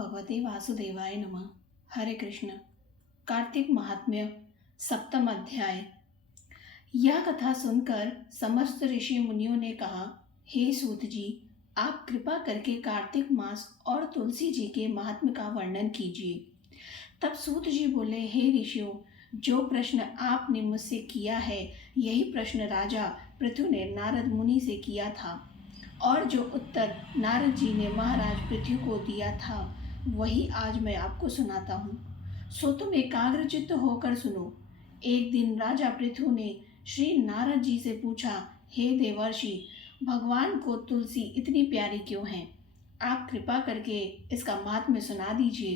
भगवते वासुदेवाय नमः। हरे कृष्ण। कार्तिक महात्म्य सप्तम अध्याय। यह कथा सुनकर समस्त ऋषि मुनियों ने कहा, हे सूत जी, आप कृपा करके कार्तिक मास और तुलसी जी के महात्म्य का वर्णन कीजिए। तब सूत जी बोले, हे ऋषियों, जो प्रश्न आपने मुझसे किया है यही प्रश्न राजा पृथु ने नारद मुनि से किया था, और जो उत्तर नारद जी ने महाराज पृथ्वी को दिया था वही आज मैं आपको सुनाता हूँ। सो तुम एकाग्रचित्त होकर सुनो। एक दिन राजा पृथु ने श्री नारद जी से पूछा, हे देवर्षि, भगवान को तुलसी इतनी प्यारी क्यों है? आप कृपा करके इसका महात्म्य सुना दीजिए।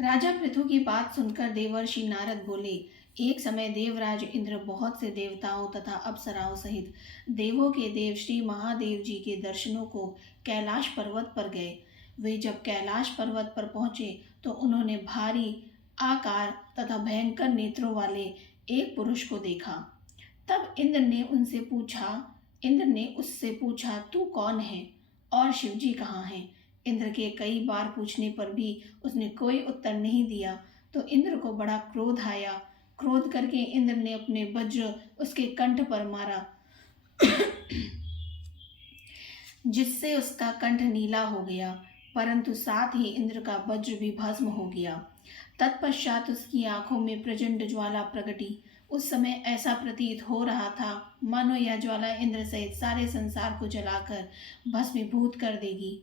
राजा पृथु की बात सुनकर देवर्षि नारद बोले, एक समय देवराज इंद्र बहुत से देवताओं तथा अप्सराओं सहित देवों के देव श्री महादेव जी के दर्शनों को कैलाश पर्वत पर गए। वे जब कैलाश पर्वत पर पहुंचे तो उन्होंने भारी आकार तथा भयंकर नेत्रों वाले एक पुरुष को देखा। तब इंद्र ने उससे पूछा, तू कौन है और शिवजी कहाँ हैं? इंद्र के कई बार पूछने पर भी उसने कोई उत्तर नहीं दिया तो इंद्र को बड़ा क्रोध आया। क्रोध करके इंद्र ने अपने वज्र उसके कंठ पर मारा जिससे उसका कंठ नीला हो गया, परंतु साथ ही इंद्र का वज्र भी भस्म हो गया। तत्पश्चात उसकी आंखों में प्रचंड ज्वाला प्रकटी। उस समय ऐसा प्रतीत हो रहा था मानो यह ज्वाला इंद्र सहित सारे संसार को जलाकर भस्मीभूत कर देगी।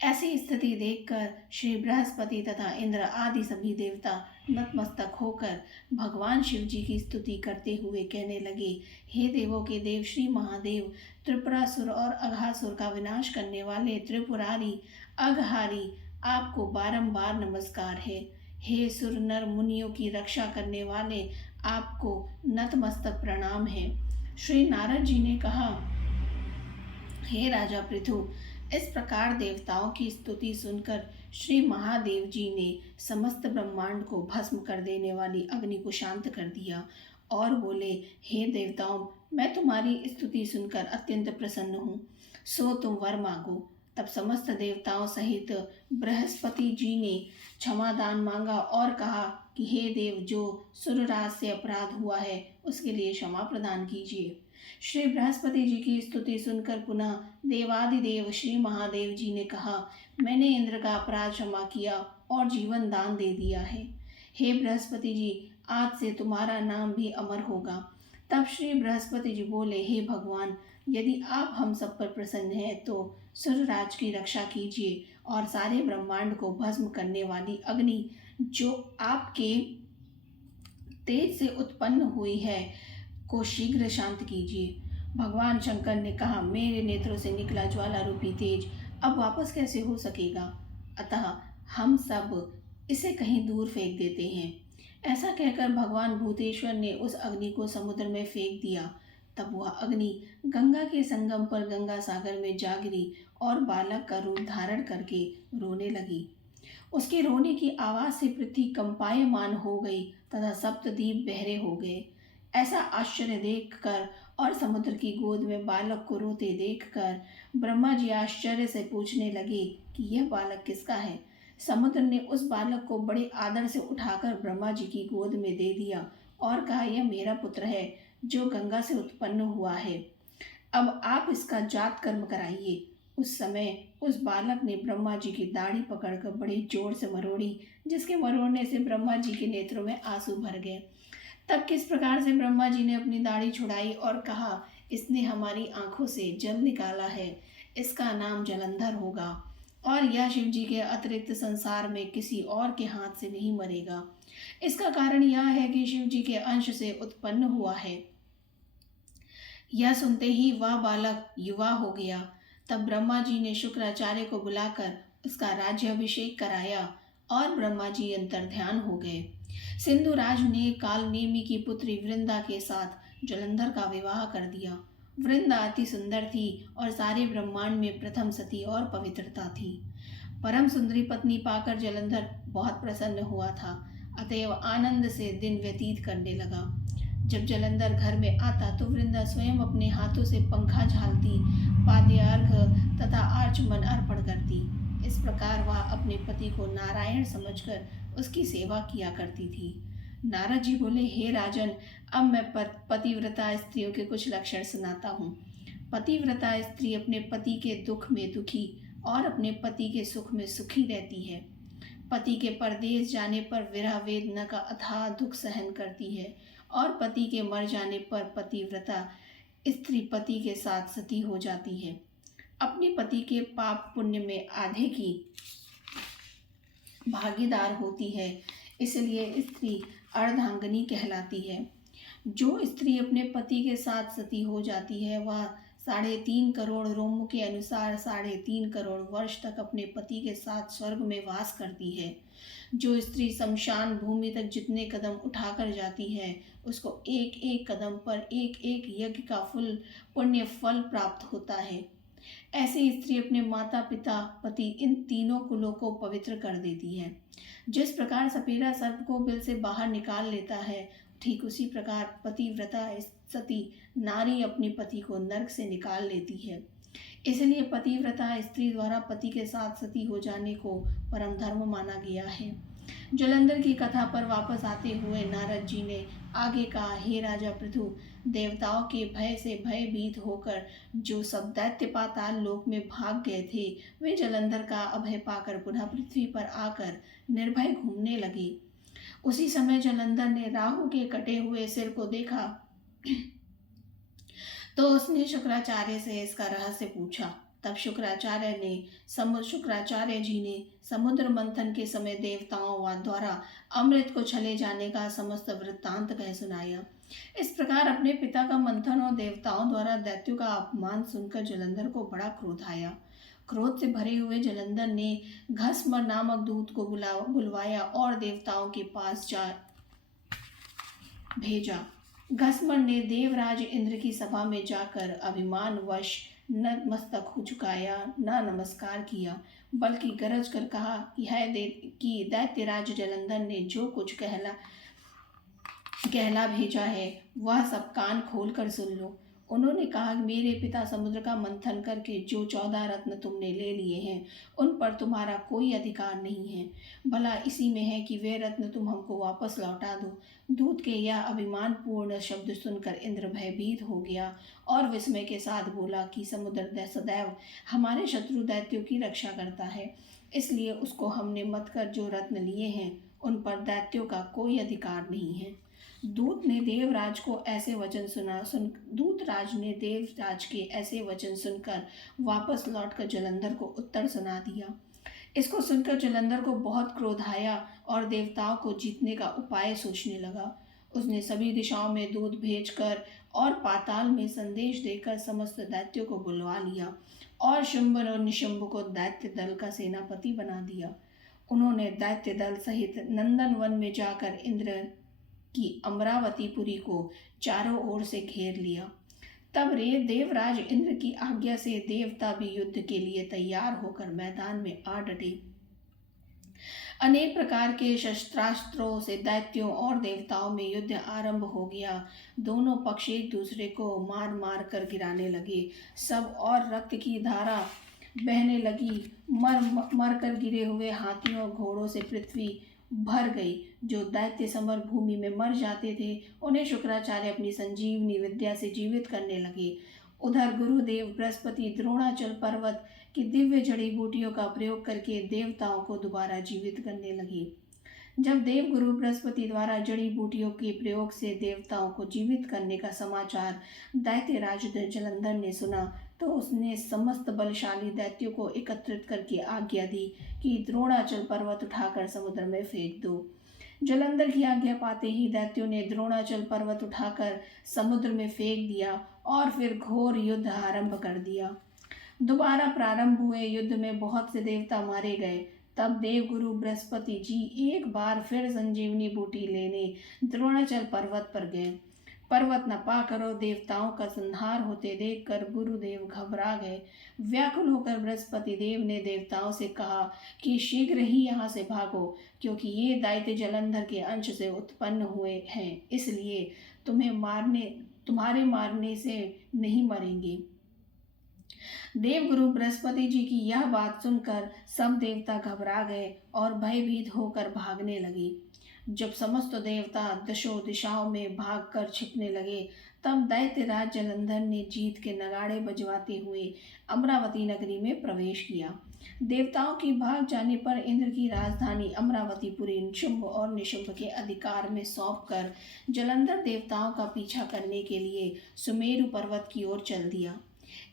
ऐसी स्थिति देखकर श्री बृहस्पति तथा इंद्र आदि सभी देवता नतमस्तक होकर भगवान शिव जी की स्तुति करते हुए कहने लगे, हे देवों के देव श्री महादेव, त्रिपुरासुर और अघासुर का विनाश करने वाले त्रिपुरारी अघहारी, आपको बारंबार नमस्कार है। हे सुर नर मुनियों की रक्षा करने वाले, आपको नतमस्तक प्रणाम है। श्री नारद जी ने कहा, हे राजा पृथु, इस प्रकार देवताओं की स्तुति सुनकर श्री महादेव जी ने समस्त ब्रह्मांड को भस्म कर देने वाली अग्नि को शांत कर दिया और बोले, हे देवताओं, मैं तुम्हारी स्तुति सुनकर अत्यंत प्रसन्न हूँ, सो तुम वर मांगो। तब समस्त देवताओं सहित बृहस्पति जी ने क्षमादान मांगा और कहा कि हे देव, जो सुरराज से अपराध हुआ है उसके लिए क्षमा प्रदान कीजिए। श्री बृहस्पति जी की स्तुति सुनकर पुनः देवादिदेव श्री महादेव जी ने कहा, मैंने इंद्र का अपराध क्षमा किया और जीवन दान दे दिया है। हे बृहस्पति जी, आज से तुम्हारा नाम भी अमर होगा। तब श्री बृहस्पति जी बोले, हे भगवान, यदि आप हम सब पर प्रसन्न हैं तो सुरराज की रक्षा कीजिए और सारे ब्रह्मांड को भस्म करने वाली अग्नि जो आपके तेज से उत्पन्न हुई है को शीघ्र शांत कीजिए। भगवान शंकर ने कहा, मेरे नेत्रों से निकला ज्वाला रूपी तेज अब वापस कैसे हो सकेगा? अतः हम सब इसे कहीं दूर फेंक देते हैं। ऐसा कहकर भगवान भूतेश्वर ने उस अग्नि को समुद्र में फेंक दिया। तब वह अग्नि गंगा के संगम पर गंगा सागर में जा गिरी और बालक का रूप धारण करके रोने लगी। उसके रोने की आवाज से पृथ्वी कंपायमान हो गई तथा सप्तद्वीप बहरे हो गए। ऐसा आश्चर्य देखकर और समुद्र की गोद में बालक को रोते देखकर ब्रह्मा जी आश्चर्य से पूछने लगे कि यह बालक किसका है। समुद्र ने उस बालक को बड़े आदर से उठाकर ब्रह्मा जी की गोद में दे दिया और कहा, यह मेरा पुत्र है जो गंगा से उत्पन्न हुआ है। अब आप इसका जात कर्म कराइए। उस समय उस बालक ने ब्रह्मा जी की दाढ़ी पकड़कर बड़े जोर से मरोड़ी, जिसके मरोड़ने से ब्रह्मा जी के नेत्रों में आंसू भर गए। तब किस प्रकार से ब्रह्मा जी ने अपनी दाढ़ी छुड़ाई और कहा, इसने हमारी आंखों से जल निकाला है, इसका नाम जलंधर होगा और यह शिव जी के अतिरिक्त संसार में किसी और के हाथ से नहीं मरेगा। इसका कारण यह है कि शिव जी के अंश से उत्पन्न हुआ है। यह सुनते ही वह बालक युवा हो गया। तब ब्रह्मा जी ने शुक्राचार्य को बुलाकर उसका राज्याभिषेक कराया और ब्रह्मा जी अंतर्ध्यान हो गए। सिंधुराज ने कालनेमी की पुत्री वृंदा के साथ जलंधर का विवाह कर दिया। वृंदा अति सुंदर थी और सारे ब्रह्मांड में प्रथम सती और पवित्रता थी। परम सुंदरी पत्नी पाकर जलंधर बहुत प्रसन्न हुआ था, अतएव आनंद से दिन व्यतीत करने लगा। जब जलंधर घर में आता तो वृंदा स्वयं अपने हाथों से पंखा झालती, पाद्यार्घ तथा आचमन अर्पण करती। इस प्रकार वह अपने पति को नारायण समझकर उसकी सेवा किया करती थी। नारद जी बोले, हे राजन, अब मैं पतिव्रता स्त्रियों के कुछ लक्षण सुनाता हूँ। पतिव्रता स्त्री अपने पति के दुख में दुखी और अपने पति के सुख में सुखी रहती है। पति के परदेश जाने पर विरह वेदना का अथाह दुख सहन करती है और पति के मर जाने पर पतिव्रता स्त्री पति के साथ सती हो जाती है। अपने पति के पाप पुण्य में आधे की भागीदार होती है, इसलिए स्त्री अर्धांगिनी कहलाती है। जो स्त्री अपने पति के साथ सती हो जाती है वह 3.5 करोड़ रोमों के अनुसार 3.5 करोड़ वर्ष तक अपने पति के साथ स्वर्ग में वास करती है। जो स्त्री शमशान भूमि तक जितने कदम उठाकर जाती है उसको एक एक कदम पर एक एक यज्ञ का पुण्य फल प्राप्त होता है। ऐसी स्त्री अपने माता पिता पति इन तीनों कुलों को पवित्र कर देती है। जिस प्रकार सपेरा सर्प को बिल से बाहर निकाल लेता है, ठीक उसी प्रकार पतिव्रता सती नारी अपने पति को नरक से निकाल लेती है। इसलिए पतिव्रता स्त्री द्वारा पति के साथ सती हो जाने को परम धर्म माना गया है। जलंधर की कथा पर वापस आते हुए नारद जी ने आगे कहा, हे राजा पृथु, देवताओं के भय से भयभीत होकर जो सब दैत्य पाताल लोक में भाग गए थे, वे जलंधर का अभय पाकर पुनः पृथ्वी पर आकर निर्भय घूमने लगे। उसी समय जलंधर ने राहु के कटे हुए सिर को देखा तो उसने शुक्राचार्य से इसका रहस्य पूछा। तब शुक्राचार्य जी ने समुद्र मंथन के समय देवताओं द्वारा अमृत को छले जाने का समस्त वृत्तांत कह सुनाया। इस प्रकार अपने पिता का मंथन और देवताओं द्वारा दैत्यों का अपमान सुनकर जलंधर को बड़ा क्रोध आया। क्रोध से भरे हुए जलंधर ने घस्म नामक दूत को बुलवाया और देवताओं के पास जा भेजा। घस्मर ने देवराज इंद्र की सभा में जाकर अभिमानवश न मस्तक झुकाया, न नमस्कार किया, बल्कि गरज कर कहा कि दैत्यराज जलंधर ने जो कुछ कहला भेजा है वह सब कान खोल कर सुन लो। उन्होंने कहा, मेरे पिता समुद्र का मंथन करके जो 14 रत्न तुमने ले लिए हैं उन पर तुम्हारा कोई अधिकार नहीं है। भला इसी में है कि वे रत्न तुम हमको वापस लौटा दो। दूत के यह अभिमानपूर्ण शब्द सुनकर इंद्र भयभीत हो गया और विस्मय के साथ बोला कि समुद्र सदैव हमारे शत्रु दैत्यों की रक्षा करता है, इसलिए उसको हमने मत कर जो रत्न लिए हैं उन पर दैत्यों का कोई अधिकार नहीं है। दूतराज ने देवराज के ऐसे वचन सुनकर वापस लौटकर जलंधर को उत्तर सुना दिया। इसको सुनकर जलंधर को बहुत क्रोध आया और देवताओं को जीतने का उपाय सोचने लगा। उसने सभी दिशाओं में दूत भेजकर और पाताल में संदेश देकर समस्त दैत्यों को बुलवा लिया और शुंभ और निशुंभ को दैत्य दल का सेनापति बना दिया। उन्होंने दैत्य दल सहित नंदन वन में जाकर इंद्र की अमरावतीपुरी को चारों ओर से घेर लिया। तब देवराज इंद्र की आज्ञा से देवता भी युद्ध के लिए तैयार होकर मैदान में आ डटे। अनेक प्रकार के शस्त्रास्त्रों से दैत्यों और देवताओं में युद्ध आरंभ हो गया। दोनों पक्ष एक दूसरे को मार मार कर गिराने लगे। सब और रक्त की धारा बहने लगी। मर कर गिरे हुए हाथियों घोड़ों से पृथ्वी भर गई। जो दैत्य समर भूमि में मर जाते थे उन्हें शुक्राचार्य अपनी संजीवनी विद्या से जीवित करने लगे। उधर गुरुदेव बृहस्पति द्रोणाचल पर्वत की दिव्य जड़ी बूटियों का प्रयोग करके देवताओं को दोबारा जीवित करने लगे। जब देव गुरु बृहस्पति द्वारा जड़ी बूटियों के प्रयोग से देवताओं को जीवित करने का समाचार दैत्यराज जलंधर ने सुना तो उसने समस्त बलशाली दैत्यों को एकत्रित करके आज्ञा दी कि द्रोणाचल पर्वत उठाकर समुद्र में फेंक दो। जलंधर की आज्ञा पाते ही दैत्यों ने द्रोणाचल पर्वत उठाकर समुद्र में फेंक दिया और फिर घोर युद्ध आरंभ कर दिया। दोबारा प्रारंभ हुए युद्ध में बहुत से देवता मारे गए। तब देवगुरु बृहस्पति जी एक बार फिर संजीवनी बूटी लेने द्रोणाचल पर्वत पर गए। पर्वत न पाकर और देवताओं का संहार होते देखकर गुरुदेव घबरा गए। व्याकुल होकर बृहस्पति देव ने देवताओं से कहा कि शीघ्र ही यहाँ से भागो, क्योंकि ये दैत्य जलंधर के अंश से उत्पन्न हुए हैं, इसलिए तुम्हारे मारने से नहीं मरेंगे। देवगुरु बृहस्पति जी की यह बात सुनकर सब देवता घबरा गए और भयभीत होकर भागने लगे। जब समस्त देवता दशों दिशाओं में भागकर छिपने लगे, तब दैत्यराज जलंधर ने जीत के नगाड़े बजवाते हुए अमरावती नगरी में प्रवेश किया। देवताओं की भाग जाने पर इंद्र की राजधानी अमरावतीपुरी शुंभ और निशुंभ के अधिकार में सौंपकर जलंधर देवताओं का पीछा करने के लिए सुमेरु पर्वत की ओर चल दिया।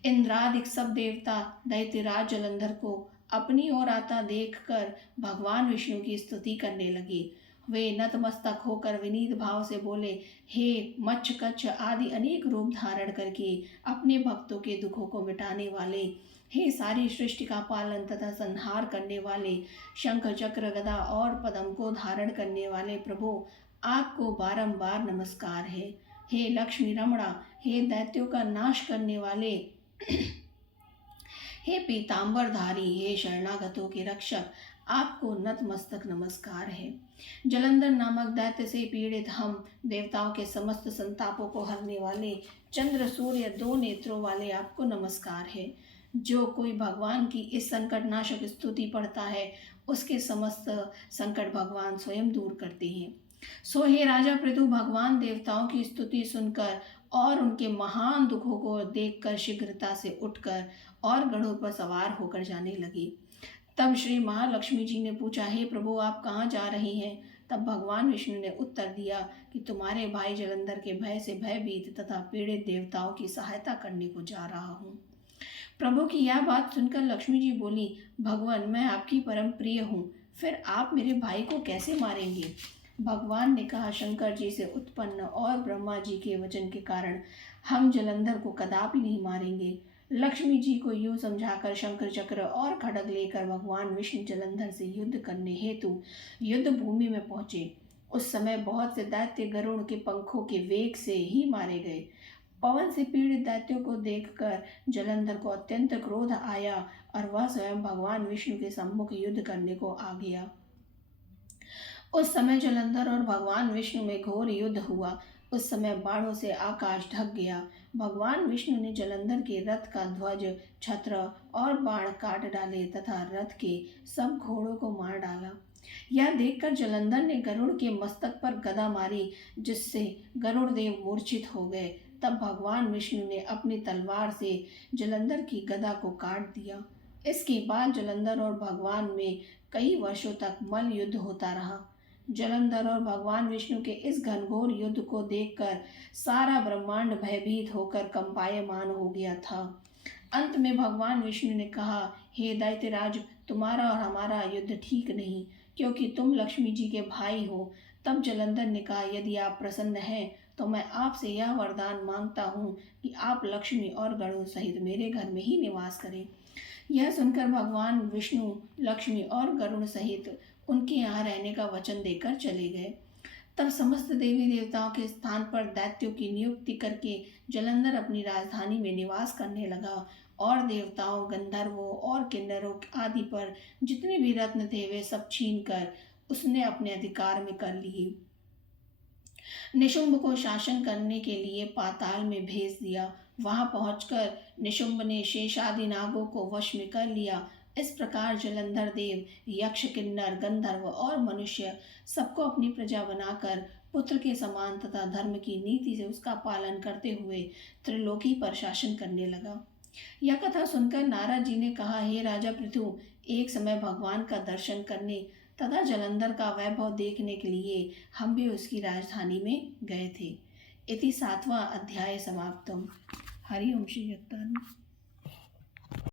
इंद्रादिक सब देवता दैत्यराज जलंधर को अपनी ओर आता देखकर भगवान विष्णु की स्तुति करने लगे। वे नतमस्तक होकर विनीत भाव से बोले, हे मच्छ कच्छ आदि अनेक रूप धारण करके अपने भक्तों के दुखों को मिटाने वाले, हे सारी सृष्टि का पालन तथा संहार करने वाले, शंख चक्र गदा और पद्म को धारण करने वाले प्रभु, आपको बारंबार नमस्कार है। हे लक्ष्मी रमणा, हे दैत्यों का नाश करने वाले, हे पीतांबरधारी, हे शरणागतों के रक्षक, आपको नतमस्तक नमस्कार है। जलंधर नामक दैत्य से पीड़ित हम देवताओं के समस्त संतापों को हरने वाले चंद्र सूर्य दो नेत्रों वाले आपको नमस्कार है। जो कोई भगवान की इस संकट नाशक स्तुति पढ़ता है, उसके समस्त संकट भगवान स्वयं दूर करते हैं। सो हे राजा पृथु, भगवान देवताओं की स्तुति सुनकर और उनके महान दुखों को देखकर शीघ्रता से उठकर और गढ़ों पर सवार होकर जाने लगे। तब श्री महालक्ष्मी जी ने पूछा, हे प्रभु, आप कहाँ जा रहे हैं? तब भगवान विष्णु ने उत्तर दिया कि तुम्हारे भाई जलंधर के भय से भयभीत तथा पीड़ित देवताओं की सहायता करने को जा रहा हूँ। प्रभु की यह बात सुनकर लक्ष्मी जी बोली, भगवान, मैं आपकी परम प्रिय हूँ, फिर आप मेरे भाई को कैसे मारेंगे? भगवान ने कहा, शंकर जी से उत्पन्न और ब्रह्मा जी के वचन के कारण हम जलंधर को कदापि नहीं मारेंगे। लक्ष्मी जी को यूं समझाकर शंकर चक्र और खड्ग लेकर भगवान विष्णु जलंधर से युद्ध करने हेतु युद्ध भूमि में पहुंचे। उस समय बहुत से दैत्य गरुड़ के पंखों के वेग से ही मारे गए। पवन से पीड़ित दैत्यों को देखकर जलंधर को अत्यंत क्रोध आया और वह स्वयं भगवान विष्णु के सम्मुख युद्ध करने को आ गया। उस समय जलंधर और भगवान विष्णु में घोर युद्ध हुआ। उस समय बाणों से आकाश ढक गया। भगवान विष्णु ने जलंधर के रथ का ध्वज, छत्र और बाण काट डाले तथा रथ के सब घोड़ों को मार डाला। यह देखकर जलंधर ने गरुड़ के मस्तक पर गदा मारी, जिससे गरुड़ देव मूर्छित हो गए। तब भगवान विष्णु ने अपनी तलवार से जलंधर की गदा को काट दिया। इसके बाद जलंधर और भगवान में कई वर्षों तक मल्ल युद्ध होता रहा। जलंधर और भगवान विष्णु के इस घनघोर युद्ध को देखकर सारा ब्रह्मांड भयभीत होकर कंपायमान हो गया था। अंत में भगवान विष्णु ने कहा, हे दैत्यराज, तुम्हारा और हमारा युद्ध ठीक नहीं, क्योंकि तुम लक्ष्मी जी के भाई हो। तब जलंधर ने कहा, यदि आप प्रसन्न हैं तो मैं आपसे यह वरदान मांगता हूँ कि आप लक्ष्मी और गरुड़ सहित मेरे घर में ही निवास करें। यह सुनकर भगवान विष्णु लक्ष्मी और गरुड़ सहित उनके यहाँ रहने का वचन देकर चले गए। तब समस्त देवी देवताओं के स्थान पर दैत्यों की नियुक्ति करके जलंधर अपनी राजधानी में निवास करने लगा और देवताओं, गंधर्वों और किन्नरों आदि पर जितने भी रत्न थे वे सब छीन कर उसने अपने अधिकार में कर लिए। निशुंभ को शासन करने के लिए पाताल में भेज दिया। वहां पहुंचकर निशुंभ ने शेषादि नागों को वश में कर लिया। इस प्रकार जलंधर देव यक्ष, किन्नर, गंधर्व और मनुष्य सबको अपनी प्रजा बनाकर पुत्र के समान तथा धर्म की नीति से उसका पालन करते हुए त्रिलोकी पर शासन करने लगा। यह कथा सुनकर नारद जी ने कहा, हे राजा पृथु, एक समय भगवान का दर्शन करने तथा जलंधर का वैभव देखने के लिए हम भी उसकी राजधानी में गए थे। इति 7वां अध्याय समाप्तम। हरि ओम श्री जगन्नाथ।